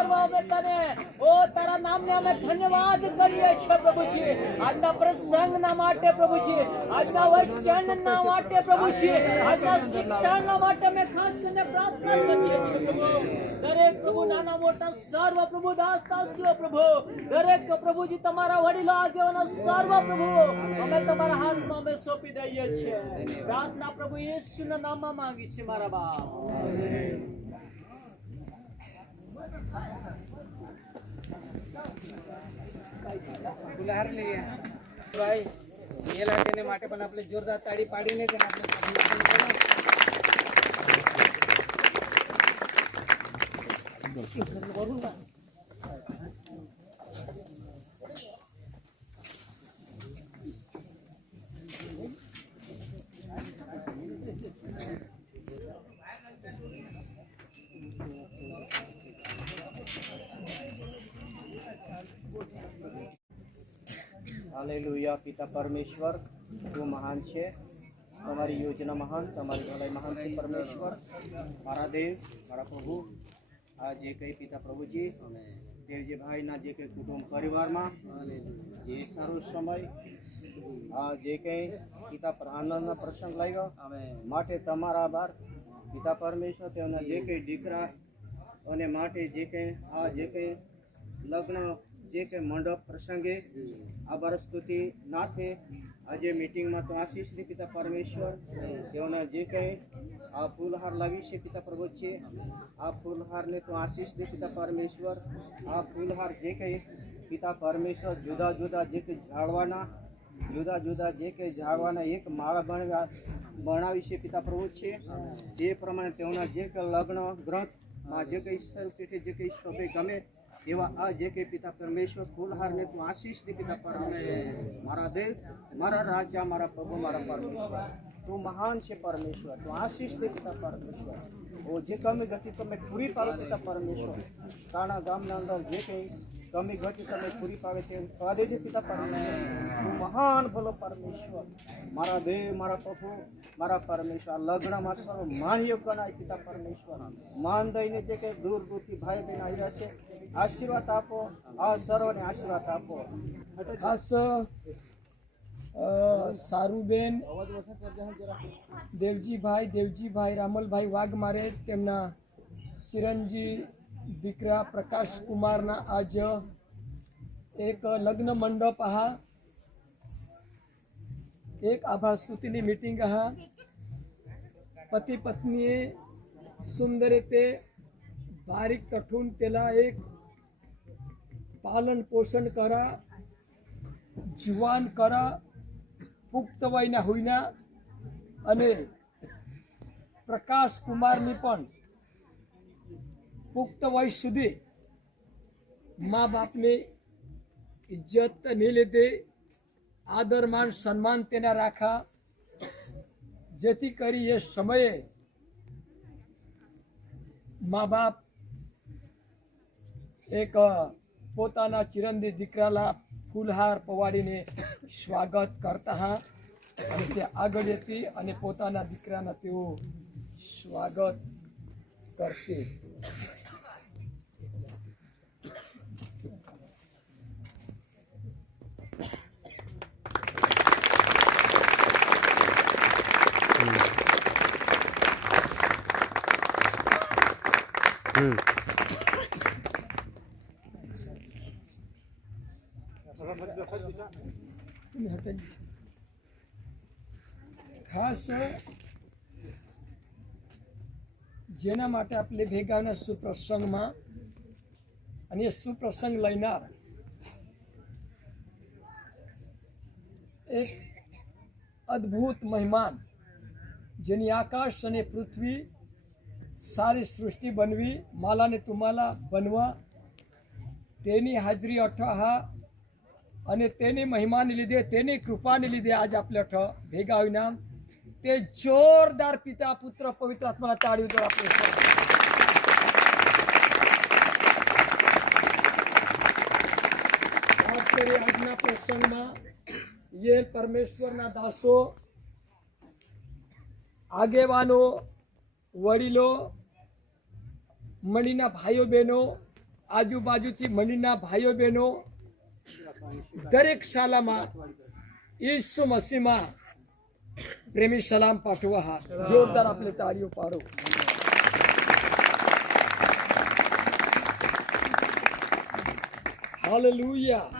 સાર્વ અમે તને ઓ તારા નામને અમે ધન્યવાદ કરીએ છીએ પ્રભુજી આજના પ્રસંગના માટે પ્રભુજી આજના વચનના માટે પ્રભુજી આજના શિક્ષણના માટે અમે ખાસ કરીને પ્રાર્થના કરીએ છીએ પ્રભુ દરેક પ્રભુ નાના મોટા સર્વ પ્રભુ દાસ દાસીઓ પ્રભુ દરેક પ્રભુજી તમારા વડીલો આગેવાનો સર્વ પ્રભુ અમે તમારા હાથમાં અમે સોંપી દઈએ છીએ પ્રાર્થના પ્રભુ યેસુના નામમાં માંગી છે મારા બાપ ફુલહાર લઈએ ભાઈ મેલા તેને માટે પણ આપણે જોરદાર તાળી પાડીને તેને આપણે हालेलुया पिता परमेश्वर तू महान है तुम्हारी योजना महान तुम्हारी भलाई महान है परमेश्वर मारा देव मारा प्रभु आज जे कई पिता प्रभु जी देवजी भाई ना जे कई कुटुंब परिवार में जे सारो समय आ जे कई पिता आनंद प्रसंग लाग्यो माटे तमारा आभार पिता परमेश्वर तेना जे कई दीकरा अने माटे जे कई आ जे कई लग्न जे कई मंडप प्रसंगे आभार स्तुति ना थे आज मीटिंग में तो आशीष दी पिता परमेश्वर तेना जे कई आ फूलहार लावी से पिता प्रभु जी आ फूलहार ने तो आशीष दी पिता परमेश्वर आ फूलहार जे कई पिता परमेश्वर जुदा जुदा जे कई झाड़वाना जुदा जुदा जे कई झाड़वाना एक माळा बनावी से पिता प्रभु छे ते प्रमाणे तेना जे कई लग्न ग्रंथ में जे कई सर्वपीठे जे कई शोभे गमे एवा आ जे के पिता परमेश्वर फूलहार ने तू आशीष दी पिता परमेश्वर मारा देव मारा राजा मारा प्रभु मारा परमेश्वर तू महान से परमेश्वर तू आशीष दे पिता परमेश्वर वो जे कमी घटी तमे पूरी पाड़ो पिता परमेश्वर काना गामना अंदर जे कई कमी घटी तमे पूरी पावे ते थवा देजे पिता परमेश्वर तू महान भलो परमेश्वर मारा देव मारा प्रभु मारा परमेश्वर लग्न में सर्व मान्य गणाय पिता परमेश्वर मान दईने जे कई दूर दूर थी भाई बहन आव्या छे आशीर्वाद आपो आ सर्वने आशीर्वाद आपो खास सारूबेन देवजी भाई रामल भाई वाघमारे तेमना चिरंजी दीकरा प्रकाश कुमार ना आज एक लग्न मंडप आहा एक आभार स्तुतिनी मीटिंग आहा पति पत्नीए सुंदर रीते बारीक तठून तेला एक पालन पोषण करा जीवान करा पुख्त वयना होईना अने प्रकाश कुमारनी पण पुख्त वय सुधी माँ बाप ने इज्जत नहीं लेते आदर मान सम्मान तेना राखा जेथी करी ये समये माँ बाप एक पोताना चिरंदी दीकराला फूलहार पवाड़ीने स्वागत करता हाँ अने ते आगळ जती अने पोताना दीकराना तेओ स्वागत करते खास जेना माटे आपले भेगाना सुप्रसंग में अने सुप्रसंग लईनार एक अद्भुत मेहमान जेनी आकाश अने पृथ्वी सारी सृष्टि बनवी माला ने तुम्हाला बनवा तेनी हाजरी अठा अने तेनी महिमाने लीधे तेनी कृपाने लीधे आज आपले अठ भेगा होईना ते जोरदार पिता पुत्र पवित्र आत्मा ताळीओ द्वारा आपले खास करी आजना प्रसंग में ये परमेश्वरना दासो आगेवानो वडीलो मळीना भाईओ बहनों આજુબાજુથી મંડળીના ભાઈઓ બહેનો દરેક શાળામાં ઈસુ મસીહમાં પ્રેમી સલામ પાઠવા. હા, જોરદાર આપણે તાળીઓ પાડો. હાલેલુયા.